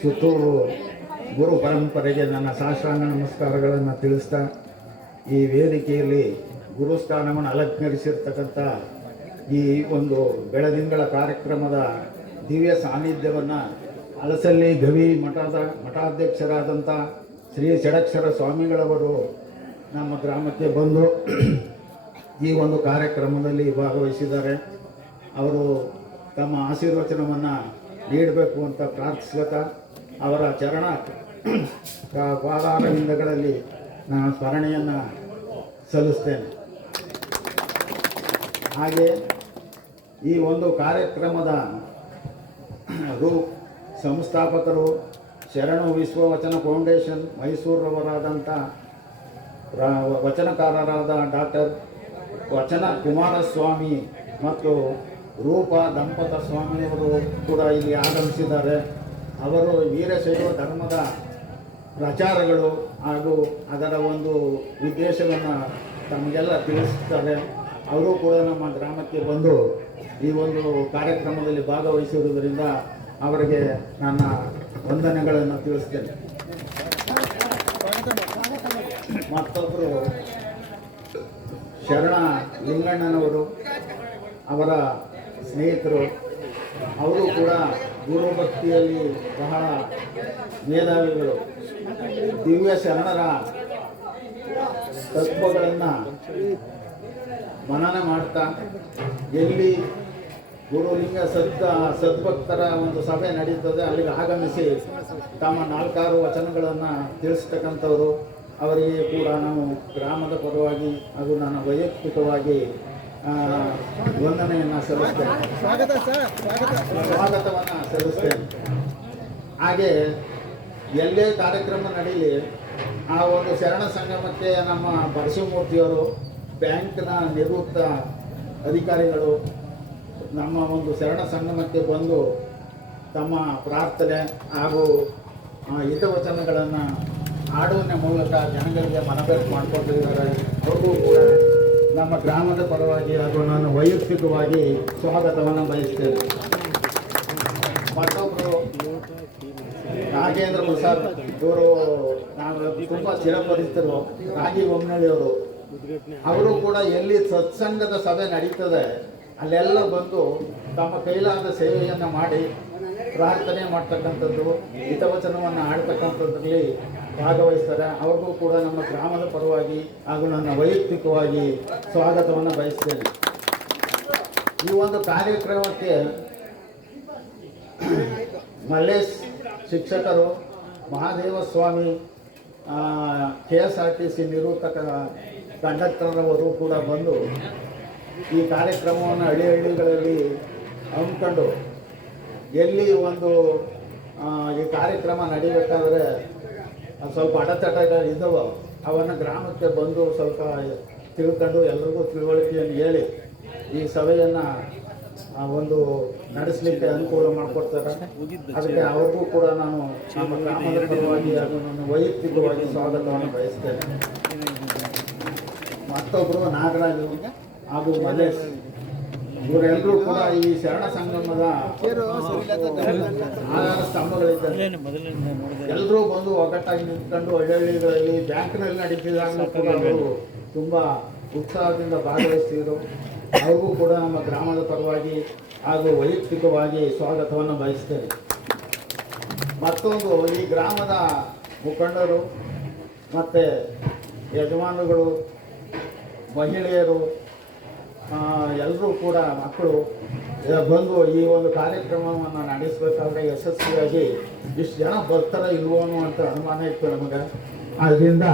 ಸುತ್ತೂರು ಗುರು ಪರಂಪರೆಗೆ ನನ್ನ ಸಾಷ್ಟಾಂಗ ನಮಸ್ಕಾರಗಳನ್ನು ತಿಳಿಸ್ತಾ, ಈ ವೇದಿಕೆಯಲ್ಲಿ ಗುರುಸ್ಥಾನವನ್ನು ಅಲಂಕರಿಸಿರ್ತಕ್ಕಂಥ ಈ ಒಂದು ಬೆಳದಿಂಗಳ ಕಾರ್ಯಕ್ರಮದ ದಿವ್ಯ ಸಾನ್ನಿಧ್ಯವನ್ನು ಅಲಸಲ್ಲಿ ಗವಿ ಮಠದ ಮಠಾಧ್ಯಕ್ಷರಾದಂಥ ಶ್ರೀ ಷಡಕ್ಷರ ಸ್ವಾಮಿಗಳವರು ನಮ್ಮ ಗ್ರಾಮಕ್ಕೆ ಬಂದು ಈ ಒಂದು ಕಾರ್ಯಕ್ರಮದಲ್ಲಿ ಭಾಗವಹಿಸಿದ್ದಾರೆ. ಅವರು ತಮ್ಮ ಆಶೀರ್ವಚನವನ್ನು ನೀಡಬೇಕು ಅಂತ ಪ್ರಾರ್ಥಿಸ್ಕೊತಾ ಅವರ ಚರಣ ಪಾದಾರವಿಂದಗಳಲ್ಲಿ ನಾನು ಸ್ಮರಣೆಯನ್ನು ಸಲ್ಲಿಸ್ತೇನೆ. ಹಾಗೆ ಈ ಒಂದು ಕಾರ್ಯಕ್ರಮದ ರೂಪ್ ಸಂಸ್ಥಾಪಕರು ಶರಣು ವಿಶ್ವವಚನ ಫೌಂಡೇಶನ್ ಮೈಸೂರವರಾದಂಥ ವಚನಕಾರರಾದ ಡಾಕ್ಟರ್ ವಚನ ಕುಮಾರಸ್ವಾಮಿ ಮತ್ತು ರೂಪ ದಂಪತ ಸ್ವಾಮಿಯವರು ಕೂಡ ಇಲ್ಲಿ ಆಗಮಿಸಿದ್ದಾರೆ. ಅವರು ವೀರಶೈವ ಧರ್ಮದ ಪ್ರಚಾರಗಳು ಹಾಗೂ ಅದರ ಒಂದು ಉದ್ದೇಶವನ್ನು ತಮಗೆಲ್ಲ ತಿಳಿಸ್ತಾರೆ. ಅವರು ಕೂಡ ನಮ್ಮ ಗ್ರಾಮಕ್ಕೆ ಬಂದು ಈ ಒಂದು ಕಾರ್ಯಕ್ರಮದಲ್ಲಿ ಭಾಗವಹಿಸಿರುವುದರಿಂದ ಅವರಿಗೆ ನನ್ನ ವಂದನೆಗಳನ್ನು ತಿಳಿಸ್ತೇನೆ. ಮತ್ತೊಬ್ಬರು ಶರಣ ಲಿಂಗಣ್ಣನವರು ಅವರ ಸ್ನೇಹಿತರು, ಅವರು ಕೂಡ ಗುರುಭಕ್ತಿಯಲ್ಲಿ ಬಹಳ ಮೇಧಾವಿಗಳು. ದಿವ್ಯ ಶರಣರ ತತ್ವಗಳನ್ನು ಮನನ ಮಾಡ್ತಾ ಎಲ್ಲಿ ಗುರುಲಿಂಗ ಸದ್ದ ಸದ್ಭಕ್ತರ ಒಂದು ಸಭೆ ನಡೀತದೆ, ಅಲ್ಲಿಗೆ ಆಗಮಿಸಿ ತಮ್ಮ ನಾಲ್ಕಾರು ವಚನಗಳನ್ನು ತಿಳಿಸ್ತಕ್ಕಂಥವ್ರು. ಅವರಿಗೆ ಕೂಡ ನಾನು ಗ್ರಾಮದ ಪರವಾಗಿ ಹಾಗೂ ನಾನು ವೈಯಕ್ತಿಕವಾಗಿ ವಂದನೆಯನ್ನು ಸಲ್ಲಿಸ್ತೇನೆ. ಸ್ವಾಗತ ಸರ್ ಸ್ವಾಗತ. ಸ್ವಾಗತವನ್ನು ಸಲ್ಲಿಸ್ತೇನೆ. ಹಾಗೆ ಎಲ್ಲೇ ಕಾರ್ಯಕ್ರಮ ನಡೀಲಿ ಆ ಒಂದು ಶರಣ ಸಂಗಮಕ್ಕೆ ನಮ್ಮ ಪರಶುಮೂರ್ತಿಯವರು ಬ್ಯಾಂಕ್ನ ನಿವೃತ್ತ ಅಧಿಕಾರಿಗಳು ನಮ್ಮ ಒಂದು ಶರಣ ಸಂಗಮಕ್ಕೆ ಬಂದು ತಮ್ಮ ಪ್ರಾರ್ಥನೆ ಹಾಗೂ ಹಿತವಚನಗಳನ್ನು ಹಾಡುವಿನ ಮೂಲಕ ಜನಗಳಿಗೆ ಮನವರಿಕೆ ಮಾಡಿಕೊಂಡಿದ್ದಾರೆ ಅವ್ರಿಗೂ ಕೂಡ ನಮ್ಮ ಗ್ರಾಮದ ಪರವಾಗಿ ಹಾಗೂ ನಾನು ವೈಯಕ್ತಿಕವಾಗಿ ಸ್ವಾಗತವನ್ನು ಬಯಸ್ತೇನೆ. ಮತ್ತೊಬ್ಬರು ನಾಗೇಂದ್ರ ಪ್ರಸಾದ್ ಇವರು ನಾನು ತುಂಬ ಚಿರಪರಿಚಿತರು. ರಾಗಿ ಬೊಮ್ಮನಳ್ಳಿಯವರು ಅವರು ಕೂಡ ಎಲ್ಲಿ ಸತ್ಸಂಗದ ಸಭೆ ನಡೀತದೆ, ಅಲ್ಲೆಲ್ಲ ಬಂದು ತಮ್ಮ ಕೈಲಾದ ಸೇವೆಯನ್ನು ಮಾಡಿ ಪ್ರಾರ್ಥನೆ ಮಾಡ್ತಕ್ಕಂಥದ್ದು, ಹಿತವಚನವನ್ನು ಆಡ್ತಕ್ಕಂಥದ್ರಲ್ಲಿ ಭಾಗವಹಿಸ್ತಾರೆ. ಅವ್ರಿಗೂ ಕೂಡ ನಮ್ಮ ಗ್ರಾಮದ ಪರವಾಗಿ ಹಾಗೂ ನನ್ನ ವೈಯಕ್ತಿಕವಾಗಿ ಸ್ವಾಗತವನ್ನು ಬಯಸ್ತೇನೆ. ಈ ಒಂದು ಕಾರ್ಯಕ್ರಮಕ್ಕೆ ಮಲ್ಲೇಶ್ ಶಿಕ್ಷಕರು Mahadeva Swamy K S R T C ನಿರೂಪಕ ಕಂಡಕ್ಟರ್ನವರು ಕೂಡ ಬಂದು ಈ ಕಾರ್ಯಕ್ರಮವನ್ನು ಹಳ್ಳಿ ಹಳ್ಳಿಗಳಲ್ಲಿ ಹಮ್ಮಿಕೊಂಡು ಎಲ್ಲಿ ಒಂದು ಈ ಕಾರ್ಯಕ್ರಮ ನಡೀಬೇಕಾದ್ರೆ ಸ್ವಲ್ಪ ಅಡತಡ ಇದ್ದವು. ಅವನ್ನು ಗ್ರಾಮಕ್ಕೆ ಬಂದು ಸ್ವಲ್ಪ ತಿಳ್ಕೊಂಡು ಎಲ್ರಿಗೂ ತಿಳುವಳಿಕೆಯನ್ನು ಹೇಳಿ ಈ ಸಭೆಯನ್ನು ಒಂದು ನಡೆಸಲಿಕ್ಕೆ ಅನುಕೂಲ ಮಾಡಿಕೊಡ್ತಾರೆ. ಅದಕ್ಕೆ ಅವ್ರಿಗೂ ಕೂಡ ನಾನು ನಮ್ಮ ಗ್ರಾಮದ ಪರವಾಗಿ ನನ್ನ ವೈಯಕ್ತಿಕವಾಗಿ ಸ್ವಾಗತವನ್ನು ಬಯಸ್ತೇನೆ. ಮತ್ತೊಬ್ಬರು ನಾಗರಾಜು ಹಾಗೂ ಮಲ್ಲೇಶ್ ಇವರೆಲ್ಲರೂ ಕೂಡ ಈ ಶರಣ ಸಂಗಮದ ಆಧಾರ ಸ್ತಂಭಗಳಿದ್ದಾರೆ ಎಲ್ಲರೂ ಬಂದು ಒಗ್ಗಟ್ಟಾಗಿ ನಿಂತ್ಕೊಂಡು ಹಳ್ಳಿಗಳಲ್ಲಿ ಬ್ಯಾಂಕ್ನಲ್ಲಿ ನಡೀತಿದ್ದಾಗ ಕೂಡ ಅವರು ತುಂಬ ಉತ್ಸಾಹದಿಂದ ಭಾಗವಹಿಸ್ತಿದ್ರು. ಅವ್ರಿಗೂ ಕೂಡ ನಮ್ಮ ಗ್ರಾಮದ ಪರವಾಗಿ ಹಾಗೂ ವೈಯಕ್ತಿಕವಾಗಿ ಸ್ವಾಗತವನ್ನು ಬಯಸ್ತೇನೆ. ಮತ್ತೊಂದು ಈ ಗ್ರಾಮದ ಮುಖಂಡರು ಮತ್ತು ಯಜಮಾನರುಗಳು ಮಹಿಳೆಯರು ಎಲ್ಲರೂ ಕೂಡ ಮಕ್ಕಳು ಬಂದು ಈ ಒಂದು ಕಾರ್ಯಕ್ರಮವನ್ನು ನಡೆಸಬೇಕಾದ್ರೆ ಯಶಸ್ವಿಯಾಗಿ ಇಷ್ಟು ಜನ ಬರ್ತಾರ ಇಲ್ವೋ ಅಂತ ಅನುಮಾನ ಇತ್ತು ನಮಗೆ. ಆದ್ದರಿಂದ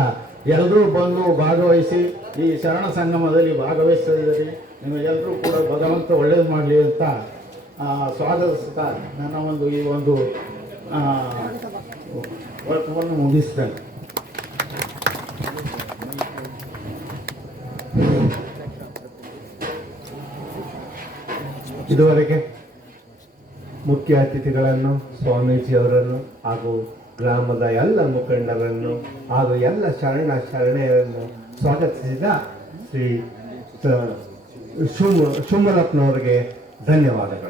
ಎಲ್ಲರೂ ಬಂದು ಭಾಗವಹಿಸಿ ಈ ಶರಣ ಸಂಗಮದಲ್ಲಿ ಭಾಗವಹಿಸಿದ್ದೀರಿ ನಿಮಗೆಲ್ಲರೂ ಕೂಡ ಭಗವಂತ ಒಳ್ಳೇದು ಮಾಡಲಿ ಅಂತ ಸ್ವಾಗತಿಸ್ತಾ ನನ್ನ ಒಂದು ಈ ಒಂದು ವರ್ಕವನ್ನು ಮುಗಿಸ್ತೇನೆ. ಇದುವರೆಗೆ ಮುಖ್ಯ ಅತಿಥಿಗಳನ್ನು ಸ್ವಾಮೀಜಿಯವರನ್ನು ಹಾಗೂ ಗ್ರಾಮದ ಎಲ್ಲ ಮುಖಂಡರನ್ನು ಹಾಗೂ ಎಲ್ಲ ಶರಣ ಶರಣೆಯರನ್ನು ಸ್ವಾಗತಿಸಿದ ಶ್ರೀ ಶಿವಮಲಪ್ಪನವರಿಗೆ ಧನ್ಯವಾದಗಳು.